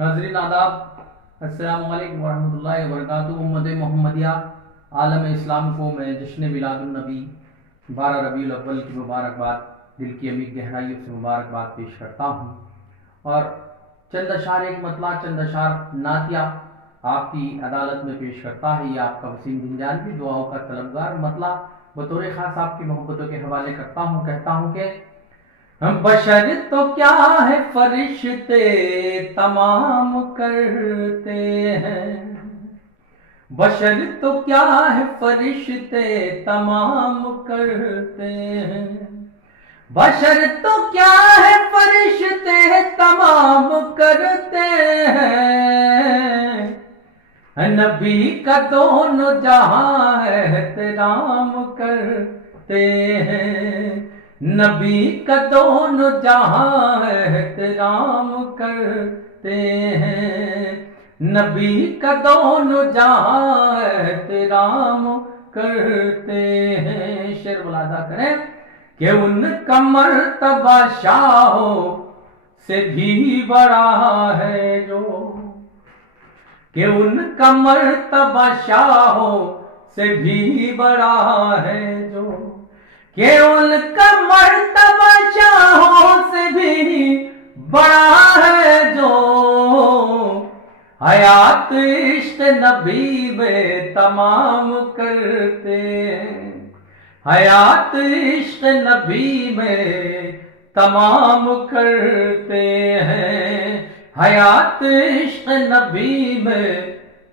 नाज़रीन आदाब, अस्सलाम वालेकुम वरहमतुल्लाहि वबरकातुहू। उम्मत मोहम्मदिया आलम इस्लाम को मैं जश्न मिलादुन नबी 12 रबीउल अव्वल की मुबारकबाद दिल की अमीर गहराइयों से मुबारकबाद पेश करता हूँ और चंद अशार एक मतला चंद अशार नातिया आपकी अदालत में पेश करता है। ये आपका वसीम जिंजानवी दुआओं का तलबगार मतला बतौर ख़ास आपकी मोहब्बतों के हवाले करता हूँ। कहता हूँ कि बशर तो क्या है फरिश्ते तमाम करते हैं, बशर तो क्या है फरिश्ते तमाम करते हैं, बशर तो क्या है फरिश्ते तमाम करते हैं, नबी का दोनों जहां एहतराम करते हैं, नबी का दोनों जहां एहतराम करते हैं, नबी का दोनों जहां एहतराम करते हैं। शेर बुलादा करें कि उनका मर्तबा शाहों से भी बड़ा है जो, कि उनका मर्तबा शाहों से भी बड़ा है जो, कि उनका मर्तबा शाहों से भी बड़ा है जो, हयात इश्क नबी में तमाम करते हैं, हयात इश्क नबी में तमाम करते हैं, हयात इश्क नबी में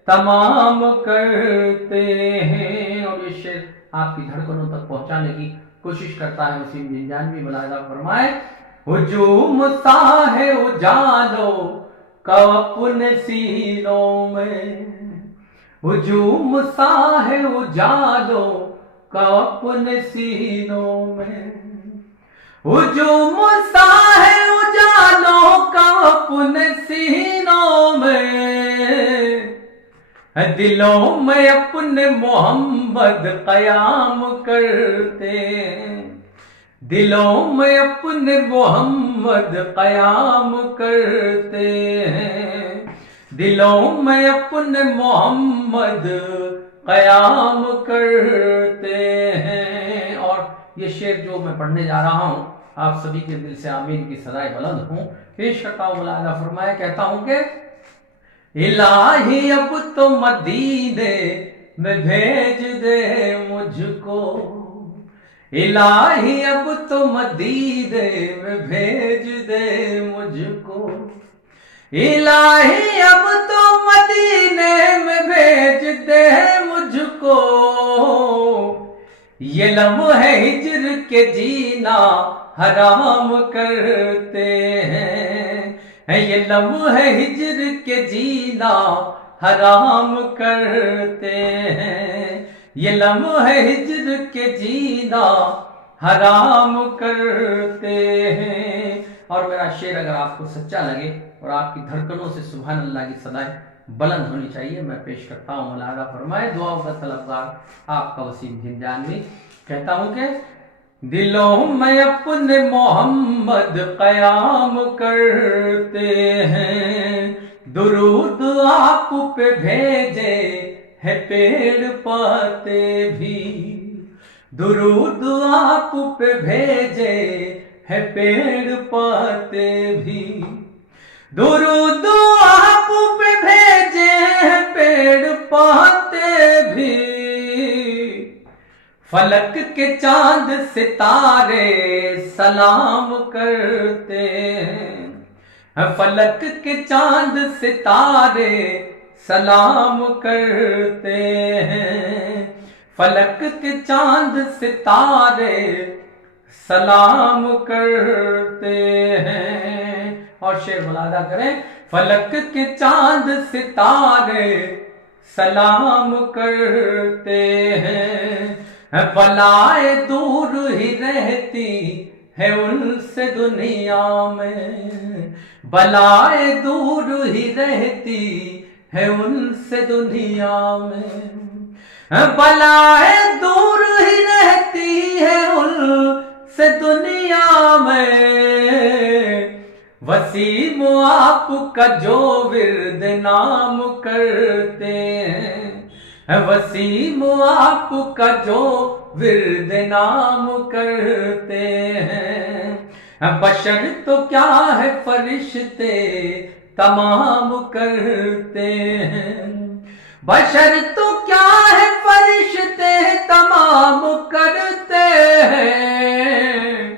तमाम करते हैं। और ये शेर आपकी धड़कनों तक पहुंचाने की कोशिश करता है वसीम जिंजानवी मुलाहिजा फरमाए। हुजूम साहे उजालो का अपने सीनों में, हुजूम साहे उजालो का अपने सीनों में, हुजूम साहे उजालो का अपने सीनों में, दिलों में अपने मोहम्मद कयाम करते हैं, दिलों में अपने मोहम्मद कयाम करते हैं, दिलों में अपने मोहम्मद कयाम करते हैं। और ये शेर जो मैं पढ़ने जा रहा हूँ आप सभी के दिल से आमीन की सदाएं बुलंद हूँ। पेश करता हूँ मुलाहिजा फरमाए। कहता हूँ कि इलाही अब तो मदीने में भेज दे मुझको, इलाही अब तो मदीने में भेज दे मुझको, इलाही अब तो मदीने में भेज दे मुझको, ये लम्हे हिज्र के जीना हराम करते हैं, ये लम्हे हिज्र के जीना हराम करते हैं, ये लम्हे हिज्र के जीना हराम करते हैं। और मेरा शेर अगर आपको सच्चा लगे और आपकी धड़कनों से सुभान अल्लाह की सदाएं बुलंद होनी चाहिए, मैं पेश करता हूँ मुलाहिजा फरमाए। दुआओं का तलबगार आपका वसीम जिंजानवी। कहता हूँ कि दिलों में अपने मोहम्मद कयाम करते हैं, दुरूद आप पे भेजे है पेड़ पत्ते भी, दुरूद आप पे भेजे है पेड़ पत्ते भी, दुरूद आप पे भेजे है पेड़ पत्ते भी, फलक के चांद सितारे सलाम करते हैं, फलक के चांद सितारे सलाम करते हैं, फलक के चांद सितारे सलाम करते हैं। और शेर मुलाहिजा करें। फलक के चांद सितारे सलाम करते हैं, बलाए दूर ही रहती है उनसे दुनिया में, बलाए दूर ही रहती है उनसे दुनिया में, बलाए दूर ही रहती है उनसे दुनिया में, وسیم آپ کا جو ورد نام کرتے ہیں، وسیم آپ کا جو ورد نام کرتے ہیں، بشر تو کیا ہے فرشتے تمام کرتے ہیں، بشر تو کیا ہے فرشتے تمام کرتے ہیں،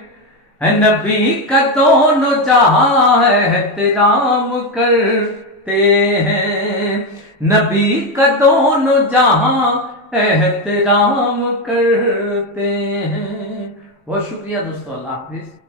نبی کا دونوں جہاں احترام کرتے ہیں، نبی کا دونوں جہاں احترام کرتے ہیں۔ بہت شکریہ دوستو، اللہ حافظ۔